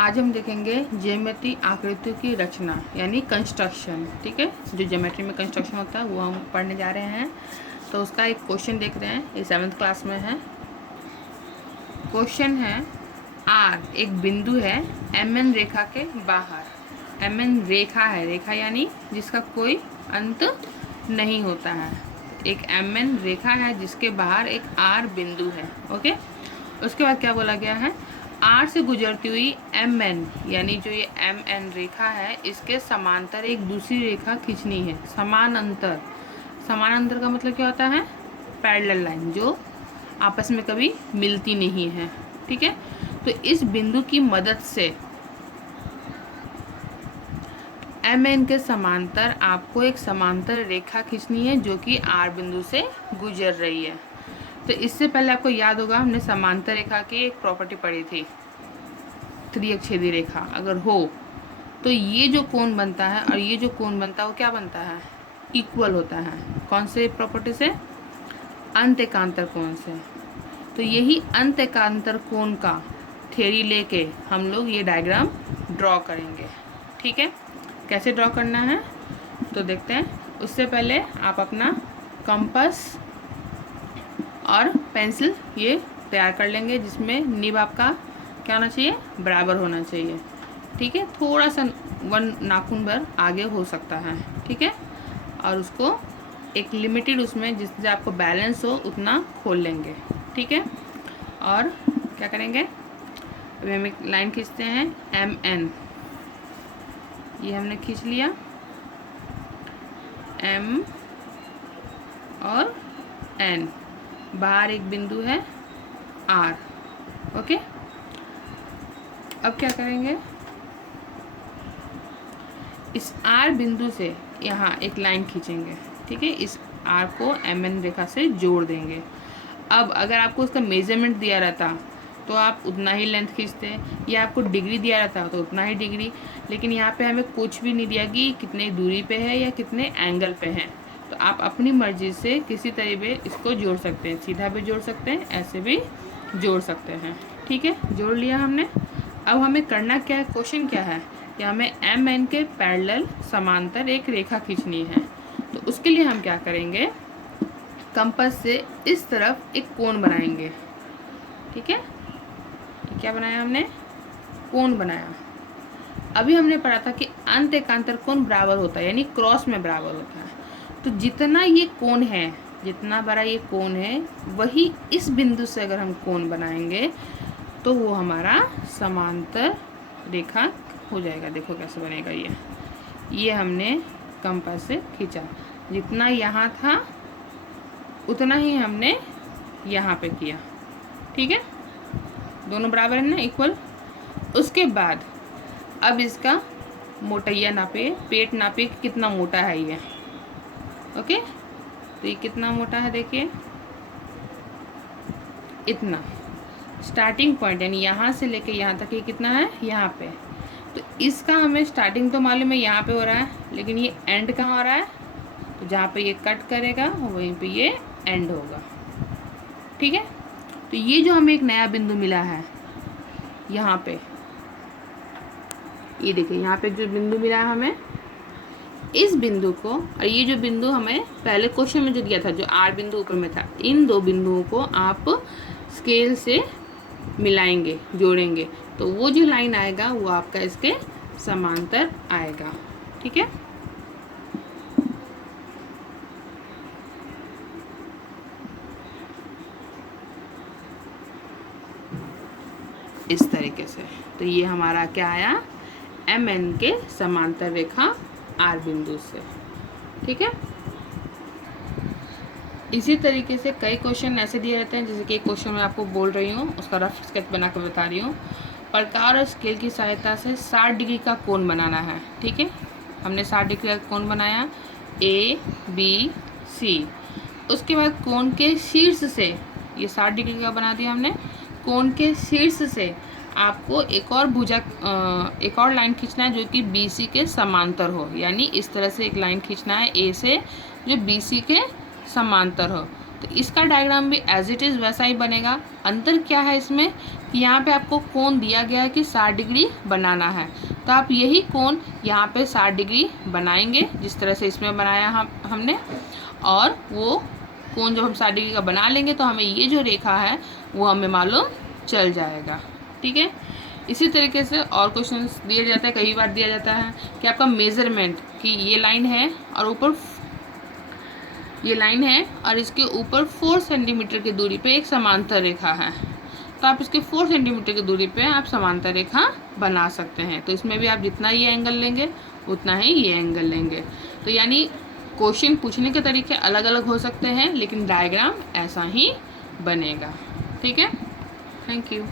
आज हम देखेंगे ज्यामिति आकृतियों की रचना यानी कंस्ट्रक्शन। ठीक है, जो ज्योमेट्री में कंस्ट्रक्शन होता है वो हम पढ़ने जा रहे हैं। तो उसका एक क्वेश्चन देख रहे हैं, ये 7th क्लास में है। क्वेश्चन है, आर एक बिंदु है एम रेखा के बाहर। एम रेखा है, रेखा यानी जिसका कोई अंत नहीं होता है। एक एम रेखा है जिसके बाहर एक आर बिंदु है। ओके, उसके बाद क्या बोला गया है, आर से गुजरती हुई एम एन यानी जो ये एम एन रेखा है इसके समांतर एक दूसरी रेखा खींचनी है। समानांतर, समानांतर का मतलब क्या होता है, पैरेलल लाइन जो आपस में कभी मिलती नहीं है। ठीक है, तो इस बिंदु की मदद से एम एन के समांतर आपको एक समांतर रेखा खींचनी है जो कि आर बिंदु से गुजर रही है। तो इससे पहले आपको याद होगा हमने समांतर रेखा की एक प्रॉपर्टी पढ़ी थी, त्रिअक्षेदी रेखा अगर हो तो ये जो कोण बनता है और ये जो कोण बनता है वो क्या बनता है, इक्वल होता है। कौन से प्रॉपर्टी से, अंत एकांतर कोण से। तो यही अंत एकांतर कोण का थ्योरी लेके हम लोग ये डायग्राम ड्रॉ करेंगे। ठीक है, कैसे ड्रॉ करना है तो देखते हैं। उससे पहले आप अपना कंपास और पेंसिल ये तैयार कर लेंगे, जिसमें निब आपका क्या होना चाहिए, बराबर होना चाहिए। ठीक है, थोड़ा सा 1 नाखून भर आगे हो सकता है। ठीक है, और उसको एक लिमिटेड उसमें जिससे आपको बैलेंस हो उतना खोल लेंगे। ठीक है, और क्या करेंगे, अभी हम एक लाइन खींचते हैं एम एन, ये हमने खींच लिया एम और एन, बाहर एक बिंदु है आर। ओके, अब क्या करेंगे, इस आर बिंदु से यहाँ एक लाइन खींचेंगे। ठीक है, इस आर को एम एन रेखा से जोड़ देंगे। अब अगर आपको उसका मेजरमेंट दिया रहता तो आप उतना ही लेंथ खींचते, या आपको डिग्री दिया रहता तो उतना ही डिग्री, लेकिन यहाँ पे हमें कुछ भी नहीं दिया कि कितने दूरी पे है या कितने एंगल पे है। तो आप अपनी मर्जी से किसी तरह भी इसको जोड़ सकते हैं, सीधा भी जोड़ सकते हैं, ऐसे भी जोड़ सकते हैं। ठीक है, जोड़ लिया हमने। अब हमें करना क्या है, क्वेश्चन क्या है कि हमें एम एन के पैरेलल समांतर एक रेखा खींचनी है। तो उसके लिए हम क्या करेंगे, कंपास से इस तरफ एक कोण बनाएंगे। ठीक है, तो क्या बनाया हमने, कोण बनाया। अभी हमने पढ़ा था कि अंत एकांतर कोण बराबर होता है, यानी क्रॉस में बराबर होता है। तो जितना ये कोण है, जितना बड़ा ये कोण है, वही इस बिंदु से अगर हम कोण बनाएंगे तो वो हमारा समांतर रेखा हो जाएगा। देखो कैसे बनेगा, ये हमने कंपास से खींचा, जितना यहाँ था उतना ही हमने यहाँ पे किया। ठीक है, दोनों बराबर है ना, इक्वल। उसके बाद अब इसका मोटाइया नापे, पेट नापे कि कितना मोटा है ये। ओके, तो ये कितना मोटा है देखिए, इतना। स्टार्टिंग पॉइंट यानी यहाँ से लेके यहाँ तक ये कितना है, यहाँ पे। तो इसका हमें स्टार्टिंग तो मालूम है यहाँ पे हो रहा है, लेकिन ये एंड कहाँ हो रहा है, तो जहाँ पे ये कट करेगा वहीं पे ये एंड होगा। ठीक है, तो ये जो हमें एक नया बिंदु मिला है यहाँ पे, ये देखिए यहाँ पे जो बिंदु मिला है हमें, इस बिंदु को और ये जो बिंदु हमें पहले क्वेश्चन में जो दिया था, जो आर बिंदु ऊपर में था, इन दो बिंदुओं को आप स्केल से मिलाएंगे, जोड़ेंगे, तो वो जो लाइन आएगा वो आपका इसके समांतर आएगा। ठीक है, इस तरीके से। तो ये हमारा क्या आया, एम एन के समांतर रेखा आर बिंदु से। ठीक है, इसी तरीके से कई क्वेश्चन ऐसे दिए रहते हैं, जैसे कि एक क्वेश्चन मैं आपको बोल रही हूँ, उसका रफ स्केच बना कर बता रही हूँ। प्रकार और स्केल की सहायता से 60 डिग्री का कोण बनाना है। ठीक है, हमने 60 डिग्री का कोण बनाया, ए बी सी। उसके बाद कोण के शीर्ष से, ये 60 डिग्री का बना दिया हमने, कोण के शीर्ष से आपको एक और लाइन खींचना है जो कि बी सी के समांतर हो, यानी इस तरह से एक लाइन खींचना है ए से जो बी सी के समांतर हो। तो इसका डायग्राम भी एज इट इज़ वैसा ही बनेगा। अंतर क्या है इसमें कि यहाँ पे आपको कोण दिया गया है कि 60 डिग्री बनाना है, तो आप यही कोण यहाँ पे 60 डिग्री बनाएंगे जिस तरह से इसमें बनाया हमने, और वो कोण जब हम 60 डिग्री का बना लेंगे तो हमें ये जो रेखा है वो हमें मालूम चल जाएगा। ठीक है, इसी तरीके से और क्वेश्चन दिए जाते हैं, कई बार दिया जाता है कि आपका मेज़रमेंट कि ये लाइन है और ऊपर ये लाइन है और इसके ऊपर 4 सेंटीमीटर की दूरी पे एक समांतर रेखा है, तो आप इसके 4 सेंटीमीटर की दूरी पे आप समांतर रेखा बना सकते हैं। तो इसमें भी आप जितना ये एंगल लेंगे उतना ही ये एंगल लेंगे। तो यानी क्वेश्चन पूछने के तरीके अलग अलग हो सकते हैं, लेकिन डायग्राम ऐसा ही बनेगा। ठीक है, थैंक यू।